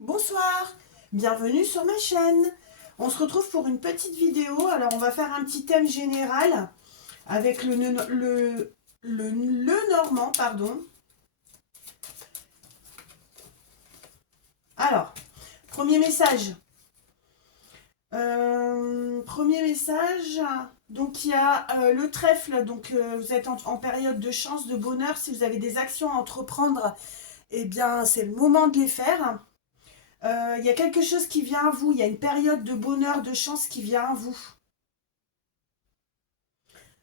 Bonsoir, bienvenue sur ma chaîne. On se retrouve pour une petite vidéo. Alors on va faire un petit thème général avec le normand, pardon. Alors, premier message. Premier message. Donc il y a le trèfle. Donc vous êtes en période de chance, de bonheur. Si vous avez des actions à entreprendre, eh bien c'est le moment de les faire. Il y a quelque chose qui vient à vous, il y a une période de bonheur, de chance qui vient à vous.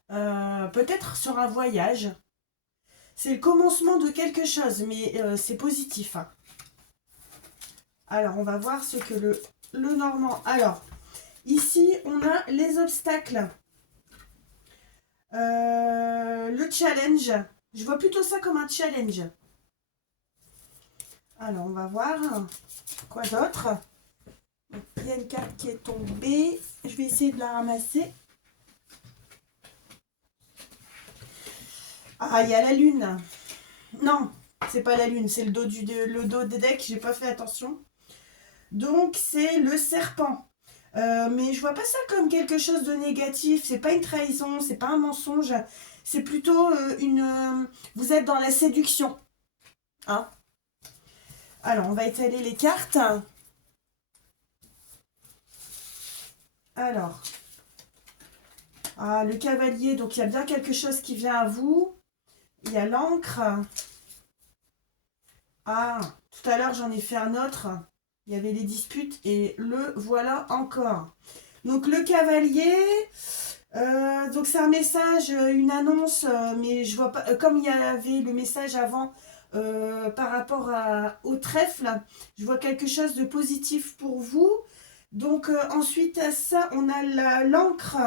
Peut-être sur un voyage. C'est le commencement de quelque chose, mais c'est positif, hein. Alors, on va voir ce que le normand... Alors, ici, on a les obstacles. Le challenge. Je vois plutôt ça comme un challenge. Alors, on va voir. Quoi d'autre? Il y a une carte qui est tombée. Je vais essayer de la ramasser. Ah, il y a la lune. Non, c'est pas la lune, c'est le dos des decks, j'ai pas fait attention. Donc c'est le serpent. Mais je vois pas ça comme quelque chose de négatif, c'est pas une trahison, c'est pas un mensonge, c'est plutôt vous êtes dans la séduction. Hein. Alors on va étaler les cartes. Alors, le cavalier, donc il y a bien quelque chose qui vient à vous. Il y a l'encre. Ah, tout à l'heure j'en ai fait un autre. Il y avait les disputes et le voilà encore. Donc le cavalier, donc c'est un message, une annonce, mais je vois pas, comme il y avait le message avant par rapport au trèfle, je vois quelque chose de positif pour vous. Donc ensuite à ça, on a l'encre.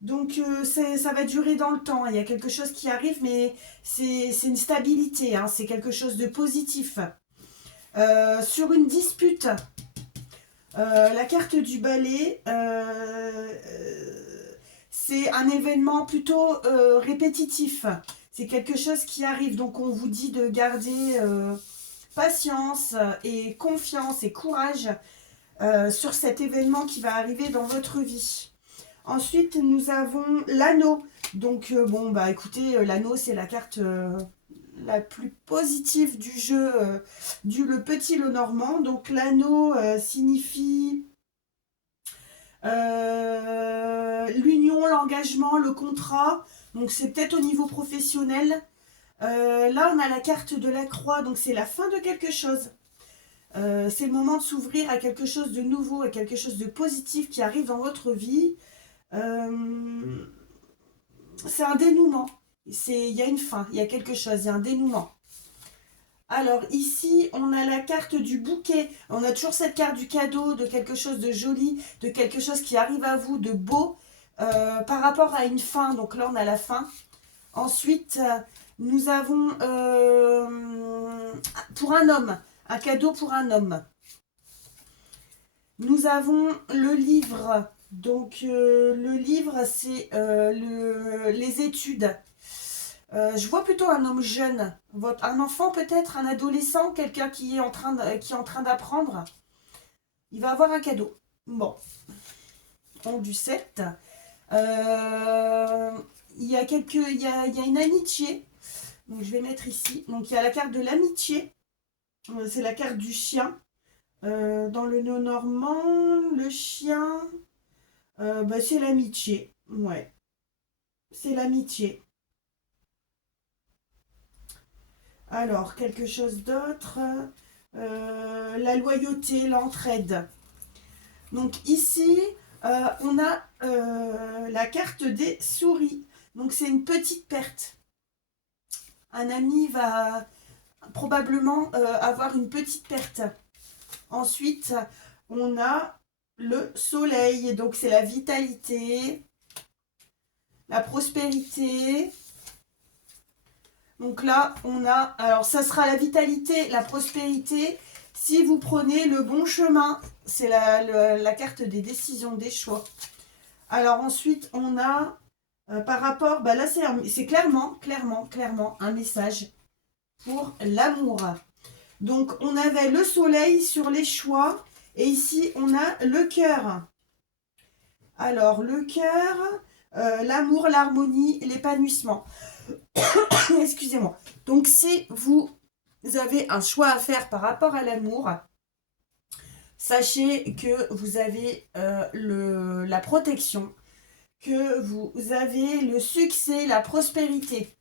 Donc ça va durer dans le temps. Il y a quelque chose qui arrive, mais c'est une stabilité, hein, c'est quelque chose de positif. Sur une dispute, la carte du balai, c'est un événement plutôt répétitif. C'est quelque chose qui arrive, donc on vous dit de garder patience et confiance et courage sur cet événement qui va arriver dans votre vie. Ensuite, nous avons l'anneau. Donc, bon, bah écoutez, l'anneau, c'est la carte la plus positive du jeu, le petit le normand. Donc, l'anneau signifie l'union, l'engagement, le contrat. Donc, c'est peut-être au niveau professionnel. Là, on a la carte de la croix. Donc, c'est la fin de quelque chose. C'est le moment de s'ouvrir à quelque chose de nouveau, à quelque chose de positif qui arrive dans votre vie. C'est un dénouement. Il y a une fin, il y a quelque chose, il y a un dénouement. Alors ici, on a la carte du bouquet. On a toujours cette carte du cadeau, de quelque chose de joli, de quelque chose qui arrive à vous, de beau, par rapport à une fin. Donc là, on a la fin. Ensuite, nous avons pour un homme, un cadeau pour un homme. Nous avons le livre. Donc le livre, c'est les études. Je vois plutôt un homme jeune, un enfant peut-être, un adolescent, quelqu'un qui est qui est en train d'apprendre. Il va avoir un cadeau. Bon, on du 7. Il y a une amitié. Donc je vais mettre ici. Donc il y a la carte de l'amitié. C'est la carte du chien. Dans le nœud normand, le chien, c'est l'amitié. Ouais, c'est l'amitié. Alors, quelque chose d'autre. La loyauté, l'entraide. Donc ici, on a la carte des souris. Donc c'est une petite perte. Un ami va probablement avoir une petite perte. Ensuite, on a le soleil. Donc c'est la vitalité, la prospérité. Donc là, on a... Alors ça sera la vitalité, la prospérité. Si vous prenez le bon chemin, c'est la carte des décisions, des choix. Alors ensuite, on a par rapport, là c'est clairement un message pour l'amour. Donc, on avait le soleil sur les choix. Et ici, on a le cœur. Alors, le cœur, l'amour, l'harmonie, l'épanouissement. Excusez-moi. Donc, si vous avez un choix à faire par rapport à l'amour, sachez que vous avez la protection, que vous avez le succès, la prospérité.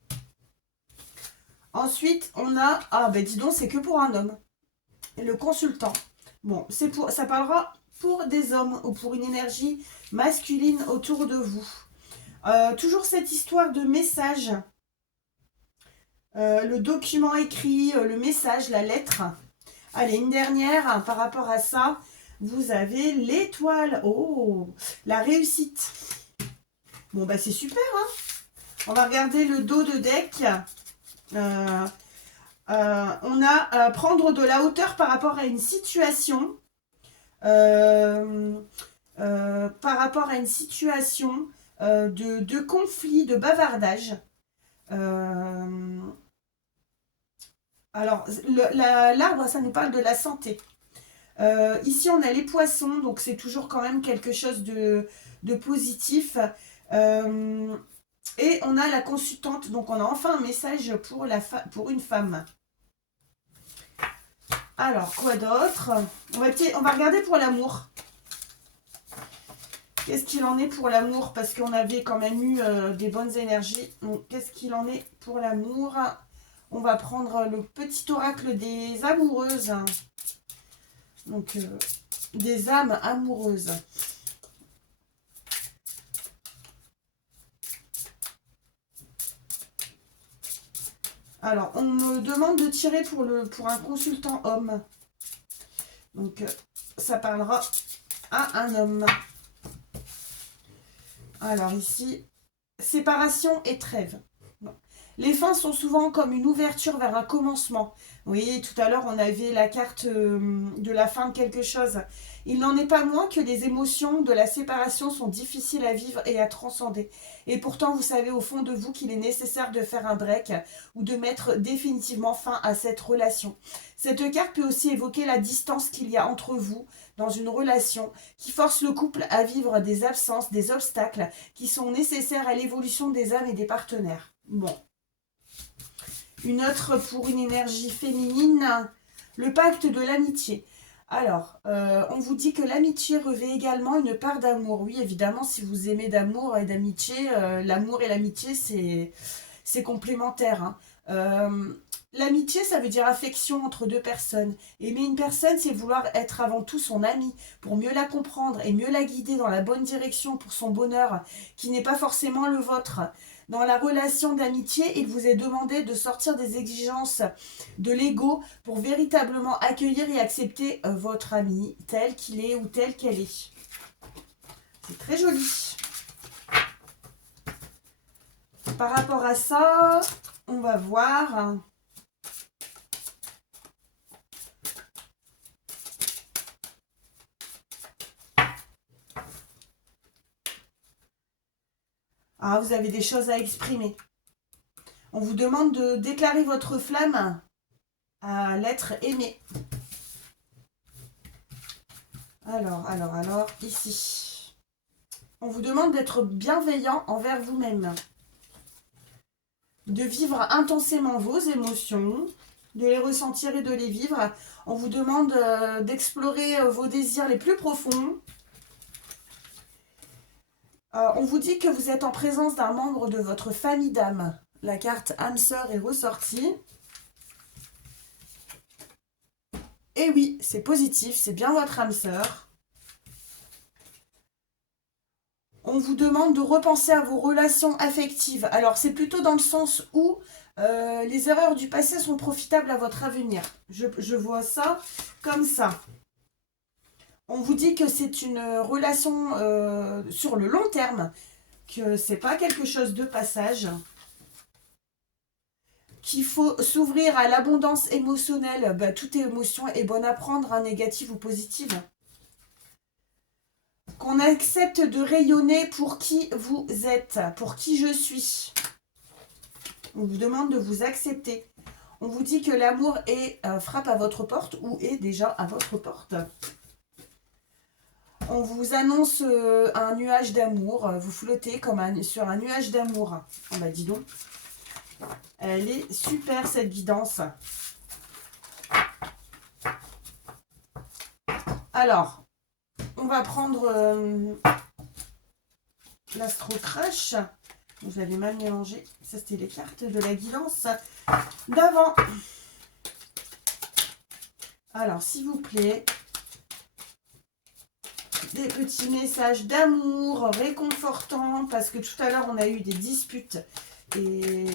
Ensuite, on a... Ah, ben dis donc, c'est que pour un homme. Le consultant. Bon, ça parlera pour des hommes ou pour une énergie masculine autour de vous. Toujours cette histoire de message. Le document écrit, le message, la lettre. Allez, une dernière hein, par rapport à ça. Vous avez l'étoile. Oh, la réussite. Bon, bah c'est super. Hein. On va regarder le dos de deck. On a prendre de la hauteur par rapport à une situation. Par rapport à une situation de conflit, de bavardage. Alors, l'arbre, ça nous parle de la santé. Ici, on a les poissons, donc c'est toujours quand même quelque chose de positif. Et on a la consultante, donc on a enfin un message pour une femme. Alors, quoi d'autre? On va regarder pour l'amour. Qu'est-ce qu'il en est pour l'amour? Parce qu'on avait quand même eu des bonnes énergies. Donc, qu'est-ce qu'il en est pour l'amour? On va prendre le petit oracle des amoureuses. Donc, des âmes amoureuses. Alors, on me demande de tirer pour un consultant homme. Donc, ça parlera à un homme. Alors ici, séparation et trêve. Bon. Les fins sont souvent comme une ouverture vers un commencement. Oui, tout à l'heure, on avait la carte de la fin de quelque chose. Il n'en est pas moins que les émotions de la séparation sont difficiles à vivre et à transcender. Et pourtant, vous savez au fond de vous qu'il est nécessaire de faire un break ou de mettre définitivement fin à cette relation. Cette carte peut aussi évoquer la distance qu'il y a entre vous dans une relation qui force le couple à vivre des absences, des obstacles qui sont nécessaires à l'évolution des âmes et des partenaires. Bon. Une autre pour une énergie féminine, le pacte de l'amitié. Alors, on vous dit que l'amitié revêt également une part d'amour. Oui, évidemment, si vous aimez d'amour et d'amitié, l'amour et l'amitié, c'est complémentaire. Hein. L'amitié, ça veut dire affection entre deux personnes. Aimer une personne, c'est vouloir être avant tout son ami, pour mieux la comprendre et mieux la guider dans la bonne direction pour son bonheur, qui n'est pas forcément le vôtre. Dans la relation d'amitié, il vous est demandé de sortir des exigences de l'ego pour véritablement accueillir et accepter votre ami tel qu'il est ou telle qu'elle est. C'est très joli. Par rapport à ça, on va voir. Ah, vous avez des choses à exprimer. On vous demande de déclarer votre flamme à l'être aimé. Alors, ici. On vous demande d'être bienveillant envers vous-même. De vivre intensément vos émotions, de les ressentir et de les vivre. On vous demande d'explorer vos désirs les plus profonds. On vous dit que vous êtes en présence d'un membre de votre famille d'âme. La carte âme sœur est ressortie. Et oui, c'est positif, c'est bien votre âme sœur. On vous demande de repenser à vos relations affectives. Alors, c'est plutôt dans le sens où les erreurs du passé sont profitables à votre avenir. Je vois ça comme ça. On vous dit que c'est une relation sur le long terme, que c'est pas quelque chose de passage, qu'il faut s'ouvrir à l'abondance émotionnelle. Bah, toute émotion est bonne à prendre, hein, négative ou positive. Qu'on accepte de rayonner pour qui vous êtes, pour qui je suis. On vous demande de vous accepter. On vous dit que l'amour frappe à votre porte ou est déjà à votre porte. On vous annonce un nuage d'amour. Vous flottez comme sur un nuage d'amour. Oh bah dis donc. Elle est super cette guidance. Alors, on va prendre l'Astro Crush. Vous avez mal mélangé. Ça, c'était les cartes de la guidance d'avant. Alors, s'il vous plaît, des petits messages d'amour réconfortants, parce que tout à l'heure, on a eu des disputes. Et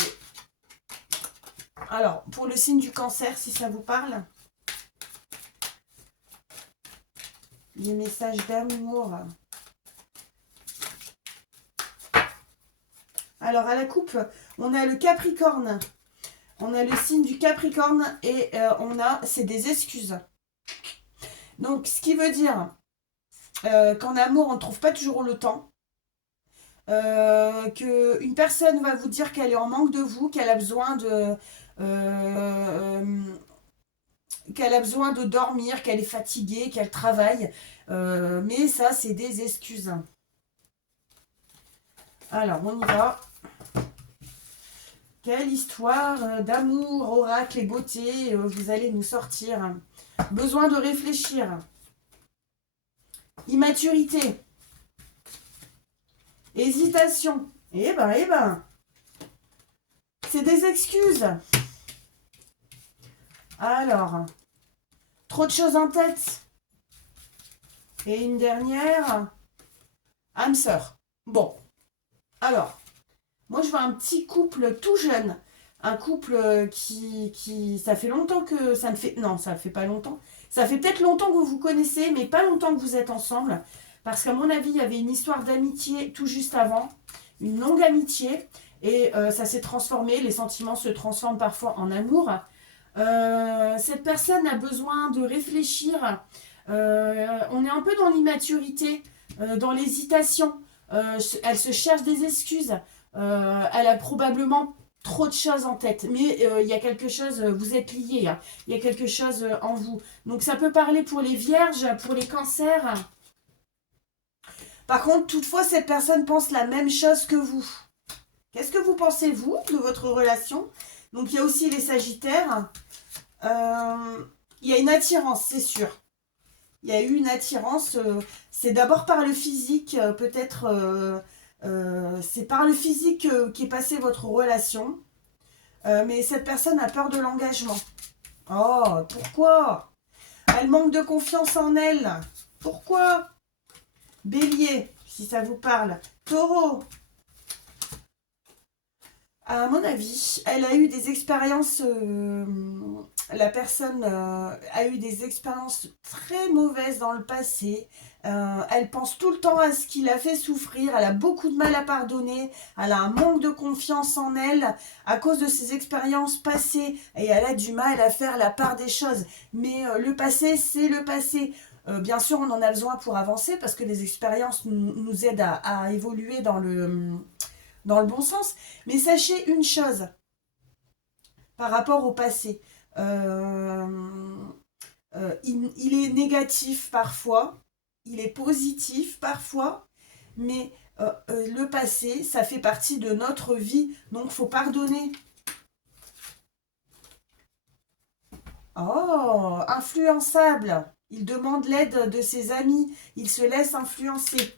alors, pour le signe du Cancer, si ça vous parle, des messages d'amour. Alors, à la coupe, on a le Capricorne. On a le signe du Capricorne et c'est des excuses. Donc, ce qui veut dire qu'en amour, on ne trouve pas toujours le temps. Qu'une personne va vous dire qu'elle est en manque de vous, qu'elle a besoin de dormir, qu'elle est fatiguée, qu'elle travaille. Mais ça, c'est des excuses. Alors, on y va. Quelle histoire d'amour, oracle et beauté vous allez nous sortir. Besoin de réfléchir. Immaturité. Hésitation. Eh ben. C'est des excuses. Alors. Trop de choses en tête. Et une dernière. Âme sœur. Bon. Alors. Moi, je vois un petit couple tout jeune. Un couple qui ça fait longtemps que... Ça ne fait... Non, ça ne fait pas longtemps. Ça fait peut-être longtemps que vous vous connaissez, mais pas longtemps que vous êtes ensemble. Parce qu'à mon avis, il y avait une histoire d'amitié tout juste avant. Une longue amitié. Et ça s'est transformé. Les sentiments se transforment parfois en amour. Cette personne a besoin de réfléchir. On est un peu dans l'immaturité, dans l'hésitation. Elle se cherche des excuses. Elle a probablement trop de choses en tête, mais il y a quelque chose, vous êtes liés, hein. Il y a quelque chose en vous. Donc ça peut parler pour les vierges, pour les cancers. Par contre, toutefois, cette personne pense la même chose que vous. Qu'est-ce que vous pensez, vous, de votre relation? Donc il y a aussi les sagittaires. Il y a une attirance, c'est sûr. Il y a eu une attirance, c'est d'abord par le physique, peut-être... c'est par le physique qu'est passée votre relation. Mais cette personne a peur de l'engagement. Oh, pourquoi? Elle manque de confiance en elle. Pourquoi? Bélier, si ça vous parle. Taureau. À mon avis, elle a eu des expériences... la personne a eu des expériences très mauvaises dans le passé. Elle pense tout le temps à ce qui l'a fait souffrir. Elle a beaucoup de mal à pardonner. Elle a un manque de confiance en elle à cause de ses expériences passées. Et elle a du mal à faire la part des choses. Mais le passé, c'est le passé. Bien sûr, on en a besoin pour avancer parce que les expériences nous aident à évoluer dans le bon sens. Mais sachez une chose par rapport au passé. Il est négatif parfois, il est positif parfois, mais le passé, ça fait partie de notre vie, donc il faut pardonner. Oh, influençable. Il demande l'aide de ses amis, il se laisse influencer.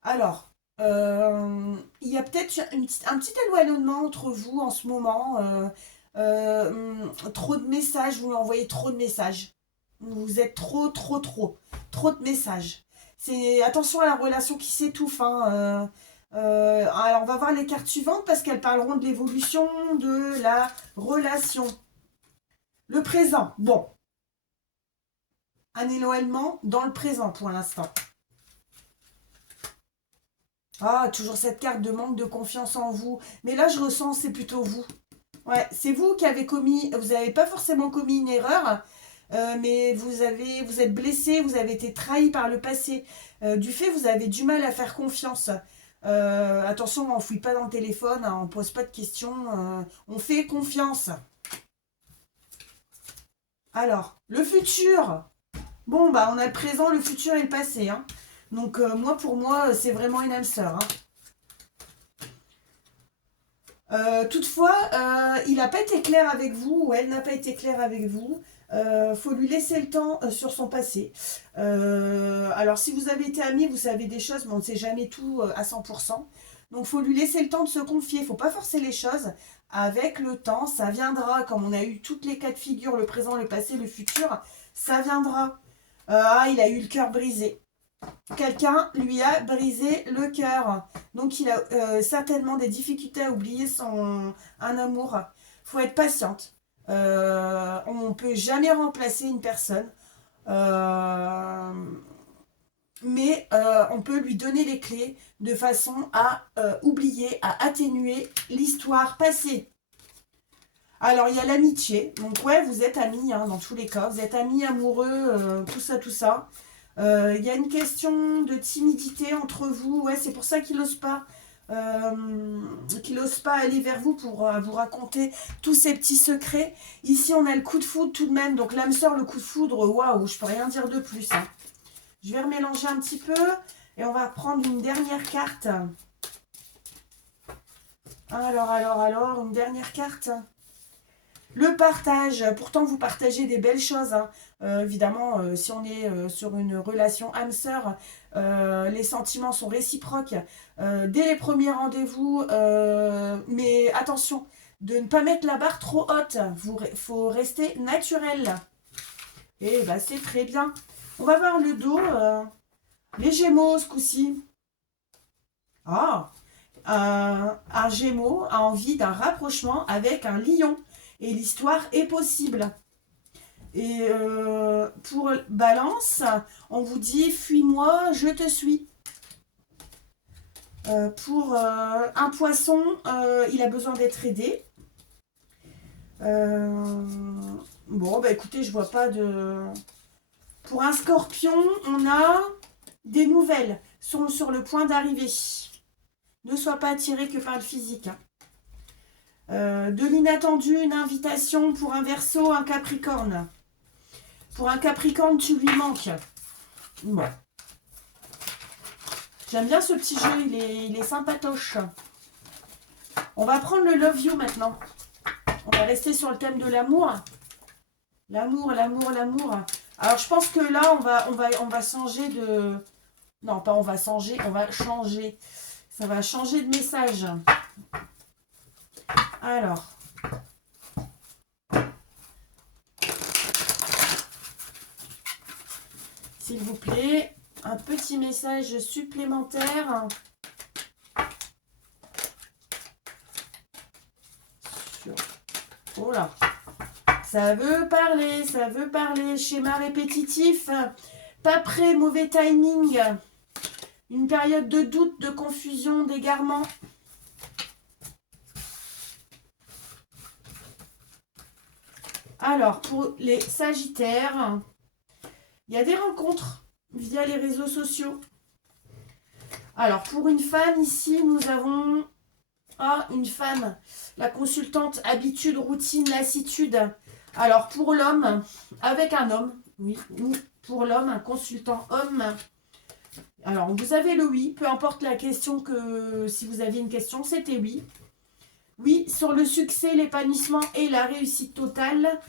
Alors, il y a peut-être un petit éloignement entre vous en ce moment. Trop de messages, vous lui envoyez trop de messages. Vous êtes trop de messages. C'est attention à la relation qui s'étouffe, hein. Alors, on va voir les cartes suivantes parce qu'elles parleront de l'évolution de la relation. Le présent, bon. Un éloignement dans le présent pour l'instant. Ah, toujours cette carte de manque de confiance en vous. Mais là, je ressens, c'est plutôt vous. Ouais, c'est vous qui avez vous n'avez pas forcément commis une erreur, mais vous êtes blessé, vous avez été trahi par le passé. Du fait, vous avez du mal à faire confiance. Attention, on ne fouille pas dans le téléphone, hein, on ne pose pas de questions, on fait confiance. Alors, le futur. Bon, bah, on a le présent, le futur et le passé. Hein. Donc, moi, pour moi, c'est vraiment une âme sœur. Hein. Toutefois, il n'a pas été clair avec vous, ou elle n'a pas été claire avec vous. Faut lui laisser le temps sur son passé. Alors, si vous avez été amis, vous savez des choses, mais on ne sait jamais tout à 100%. Donc, faut lui laisser le temps de se confier. Faut pas forcer les choses. Avec le temps, ça viendra. Comme on a eu toutes les cas de figure, le présent, le passé, le futur, ça viendra. Il a eu le cœur brisé. Quelqu'un lui a brisé le cœur. Donc, il a certainement des difficultés à oublier un amour. Faut être patiente. On ne peut jamais remplacer une personne. Mais on peut lui donner les clés de façon à oublier, à atténuer l'histoire passée. Alors, il y a l'amitié. Donc, ouais, vous êtes amis, hein, dans tous les cas. Vous êtes amis, amoureux, tout ça, tout ça. Il y a une question de timidité entre vous. Ouais, c'est pour ça qu'il n'ose pas. Qu'il n'ose pas aller vers vous pour vous raconter tous ces petits secrets. Ici, on a le coup de foudre tout de même. Donc, l'âme sœur, le coup de foudre, waouh, je peux rien dire de plus. Hein. Je vais remélanger un petit peu. Et on va prendre une dernière carte. Alors, une dernière carte. Le partage, pourtant vous partagez des belles choses. Hein. Évidemment, si on est sur une relation âme-sœur, les sentiments sont réciproques dès les premiers rendez-vous. Mais attention, de ne pas mettre la barre trop haute. Il faut rester naturel. Et bah, c'est très bien. On va voir le dos. Les Gémeaux ce coup-ci. Un Gémeaux a envie d'un rapprochement avec un Lion. Et l'histoire est possible. Et pour Balance, on vous dit fuis-moi, je te suis. Pour un Poisson, il a besoin d'être aidé. Bon, bah écoutez, je vois pas de. Pour un Scorpion, on a des nouvelles. Sont sur le point d'arriver. Ne sois pas attiré que par le physique. Hein. De l'inattendu, une invitation pour un Verseau, un Capricorne. Pour un Capricorne, tu lui manques. Bon. J'aime bien ce petit jeu, il est sympatoche. On va prendre le Love You maintenant. On va rester sur le thème de l'amour. L'amour. Alors je pense que là, on va changer de... Non, pas on va changer, on va changer. Ça va changer de message. Alors, s'il vous plaît, un petit message supplémentaire. Oh là, ça veut parler. Schéma répétitif, pas prêt, mauvais timing. Une période de doute, de confusion, d'égarement. Alors, pour les Sagittaires, il y a des rencontres via les réseaux sociaux. Alors, pour une femme, ici, nous avons une femme, la consultante habitude, routine, lassitude. Alors, pour l'homme, avec un homme, oui, ou pour l'homme, un consultant homme. Alors, vous avez le oui, peu importe la question que, si vous aviez une question, c'était oui. Oui, sur le succès, l'épanouissement et la réussite totale,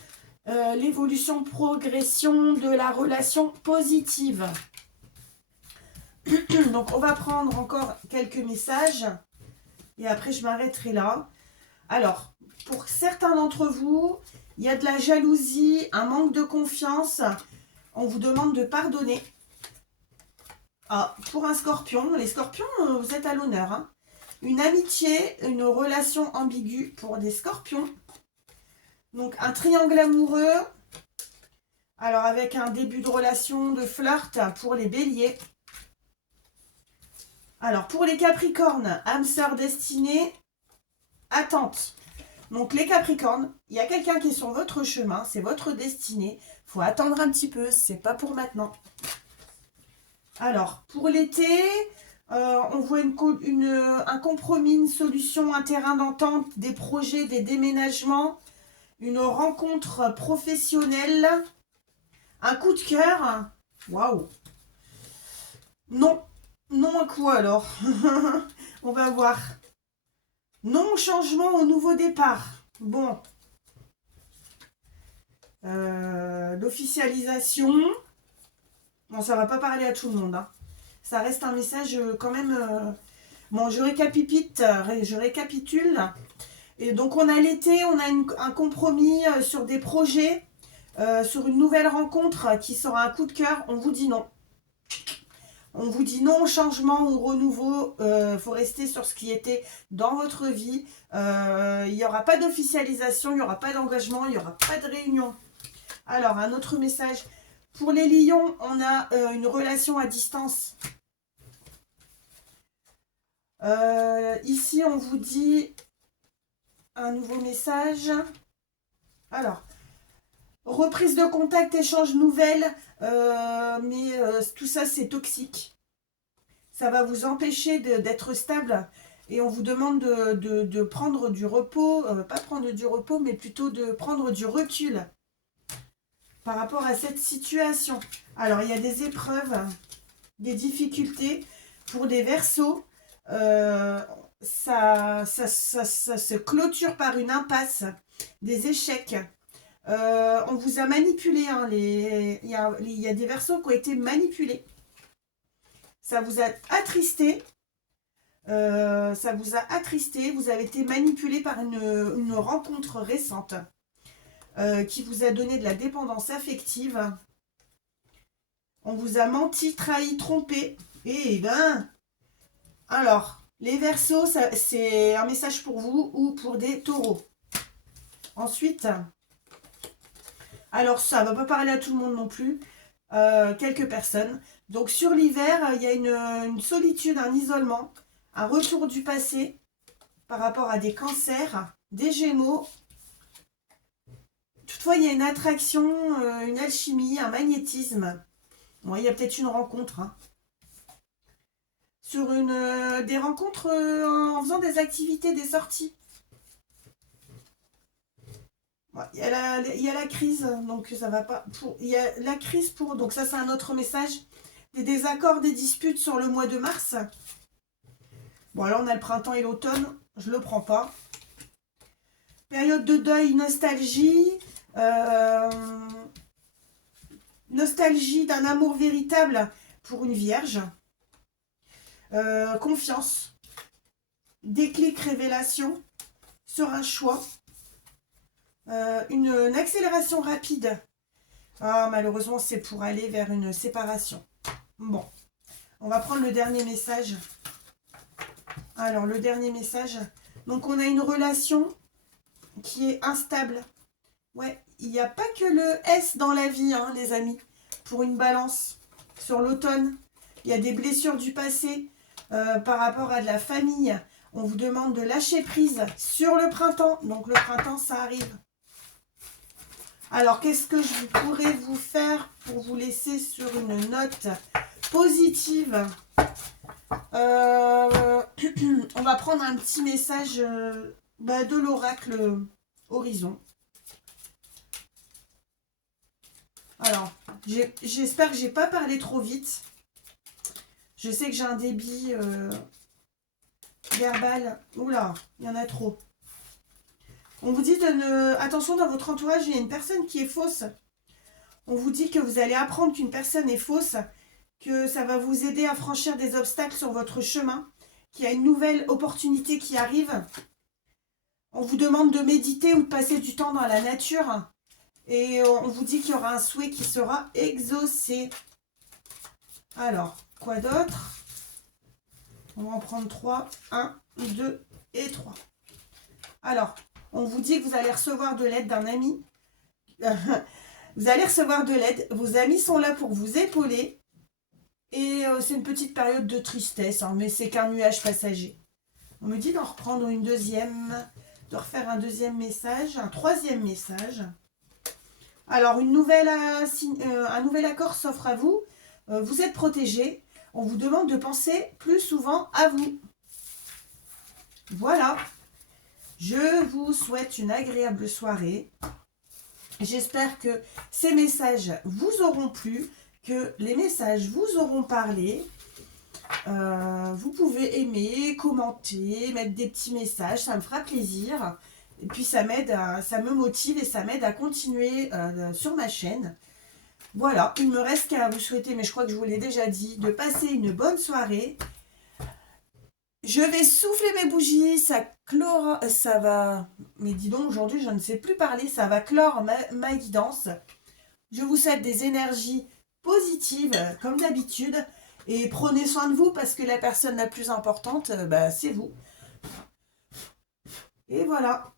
l'évolution, progression de la relation positive. Donc, on va prendre encore quelques messages et après, je m'arrêterai là. Alors, pour certains d'entre vous, il y a de la jalousie, un manque de confiance. On vous demande de pardonner. Pour un Scorpion, les Scorpions, vous êtes à l'honneur. Hein. Une amitié, une relation ambiguë pour des Scorpions. Donc, un triangle amoureux. Alors, avec un début de relation, de flirt pour les Béliers. Alors, pour les Capricornes, âme sœur destinée, attente. Donc, les Capricornes, il y a quelqu'un qui est sur votre chemin, c'est votre destinée. Il faut attendre un petit peu, c'est pas pour maintenant. Alors, pour l'été, On voit un compromis, une solution, un terrain d'entente, des projets, des déménagements, une rencontre professionnelle, un coup de cœur. Waouh! Non, non à quoi alors? On va voir. Non au changement, au nouveau départ. Bon. L'officialisation. Bon, ça va pas parler à tout le monde, hein. Ça reste un message quand même. Bon, je récapitule. Et donc, on a l'été, on a un compromis sur des projets, sur une nouvelle rencontre qui sera un coup de cœur. On vous dit non. On vous dit non au changement, au renouveau. Il faut rester sur ce qui était dans votre vie. Il n'y aura pas d'officialisation, il n'y aura pas d'engagement, il n'y aura pas de réunion. Alors, un autre message. Pour les lions, on a une relation à distance. Ici, on vous dit un nouveau message. Alors, reprise de contact, échange nouvelles, mais tout ça, c'est toxique. Ça va vous empêcher d'être stable et on vous demande de prendre du repos, pas prendre du repos, mais plutôt de prendre du recul par rapport à cette situation. Alors, il y a des épreuves, des difficultés pour des Verseaux. Ça se clôture par une impasse, des échecs. On vous a manipulé, hein, il y a des Verseaux qui ont été manipulés. Ça vous a attristé. Vous avez été manipulé par une rencontre récente qui vous a donné de la dépendance affective. On vous a menti, trahi, trompé. Et ben, alors, les Verseaux, c'est un message pour vous ou pour des Taureaux. Ensuite, alors ça va pas parler à tout le monde non plus. Quelques personnes. Donc sur l'hiver, il y a une solitude, un isolement, un retour du passé par rapport à des cancers, des Gémeaux. Toutefois, il y a une attraction, une alchimie, un magnétisme. Bon, il y a peut-être une rencontre. Hein. Sur des rencontres en faisant des activités, des sorties. Ouais, il y a la crise, donc ça va pas. Il y a la crise pour. Donc ça, c'est un autre message. Des désaccords, des disputes sur le mois de mars. Bon, là, on a le printemps et l'automne. Je le prends pas. Période de deuil, nostalgie. Nostalgie d'un amour véritable pour une vierge. Confiance. Déclic, révélation. Sur un choix. Une accélération rapide. Ah, malheureusement, c'est pour aller vers une séparation. Bon, on va prendre le dernier message. Alors, le dernier message. Donc, on a une relation qui est instable. Ouais, il n'y a pas que le S dans la vie, hein, les amis. Pour une balance sur l'automne, il y a des blessures du passé par rapport à de la famille. On vous demande de lâcher prise sur le printemps. Donc, le printemps, ça arrive. Alors, qu'est-ce que je pourrais vous faire pour vous laisser sur une note positive? On va prendre un petit message de l'oracle Horizon. Alors, j'espère que j'ai pas parlé trop vite. Je sais que j'ai un débit verbal. Oula, il y en a trop. On vous dit attention, dans votre entourage, il y a une personne qui est fausse. On vous dit que vous allez apprendre qu'une personne est fausse, que ça va vous aider à franchir des obstacles sur votre chemin, qu'il y a une nouvelle opportunité qui arrive. On vous demande de méditer ou de passer du temps dans la nature. Et on vous dit qu'il y aura un souhait qui sera exaucé. Alors, quoi d'autre? On va en prendre 3. 1, 2 et 3. Alors, on vous dit que vous allez recevoir de l'aide d'un ami. Vous allez recevoir de l'aide. Vos amis sont là pour vous épauler. Et c'est une petite période de tristesse, hein, mais c'est qu'un nuage passager. On me dit d'en reprendre une deuxième, de refaire un deuxième message, un troisième message. Alors, un nouvel accord s'offre à vous. Vous êtes protégé. On vous demande de penser plus souvent à vous. Voilà. Je vous souhaite une agréable soirée. J'espère que ces messages vous auront plu, que les messages vous auront parlé. Vous pouvez aimer, commenter, mettre des petits messages, ça me fera plaisir. Et puis ça m'aide, ça me motive et ça m'aide à continuer sur ma chaîne. Voilà, il me reste qu'à vous souhaiter, mais je crois que je vous l'ai déjà dit, de passer une bonne soirée. Je vais souffler mes bougies, ça clore, ça va... Mais dis donc, aujourd'hui, je ne sais plus parler, ça va clore ma guidance. Je vous souhaite des énergies positives, comme d'habitude. Et prenez soin de vous, parce que la personne la plus importante, c'est vous. Et voilà.